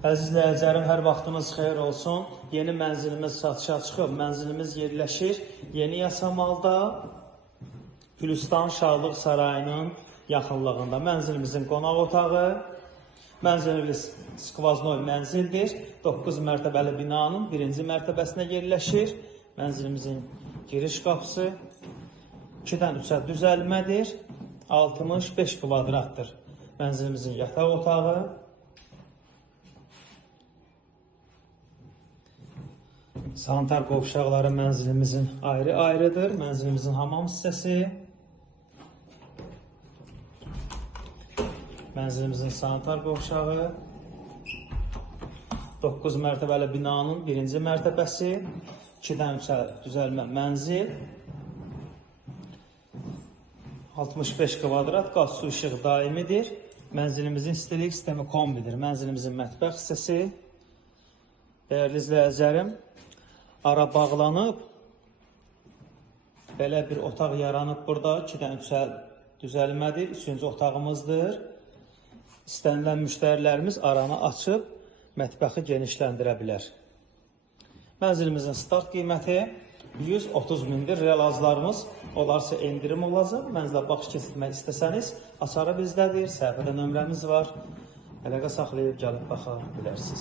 Əziz izləyicilərim, hər vaxtınız xeyir olsun. Yeni mənzilimiz satışa çıxıb. Mənzilimiz yerləşir Yeni Yasamalda, Gülüstan Şahlıq Sarayının yaxınlığında. Mənzilimizin qonaq otağı, mənzilimiz skvaznoy mənzildir. 9 mərtəbəli binanın 1-ci mərtəbəsinə yerləşir. Mənzilimizin giriş qapısı 2-dən 3-ə düzəlmədir. 65 kvadratdır. Mənzilimizin yataq otağı. Sanitar qovşaqları mənzilimizin ayrı-ayrıdır. Mənzilimizin hamam hissəsi. Mənzilimizin sanitar qovşağı. 9 mərtəbəli binanın 1-ci mərtəbəsi. 2-dən 3-ə düzəlmə mənzil. 65 kvadrat qaz su işıq daimidir. Mənzilimizin istilik sistemi kombidir. Mənzilimizin mətbəx hissəsi. Dəyərli izləyicilərim, ara bağlanıb, belə bir otaq yaranıb burada. 2-dən 3-ə düzəlmədir. 3-cü otağımızdır. İstənilən müştərilərimiz aranı açıb, mətbəxi genişləndirə bilər. Mənzilimizin start qiyməti 130 mindir. Real arzlarımız olarsa endirim olacaq. Mənzilə baxış keçirmək istəsəniz, açarı bizdədir. Səhifədə nömrəmiz var. Əlaqə saxlayıb gəlib baxa bilərsiniz.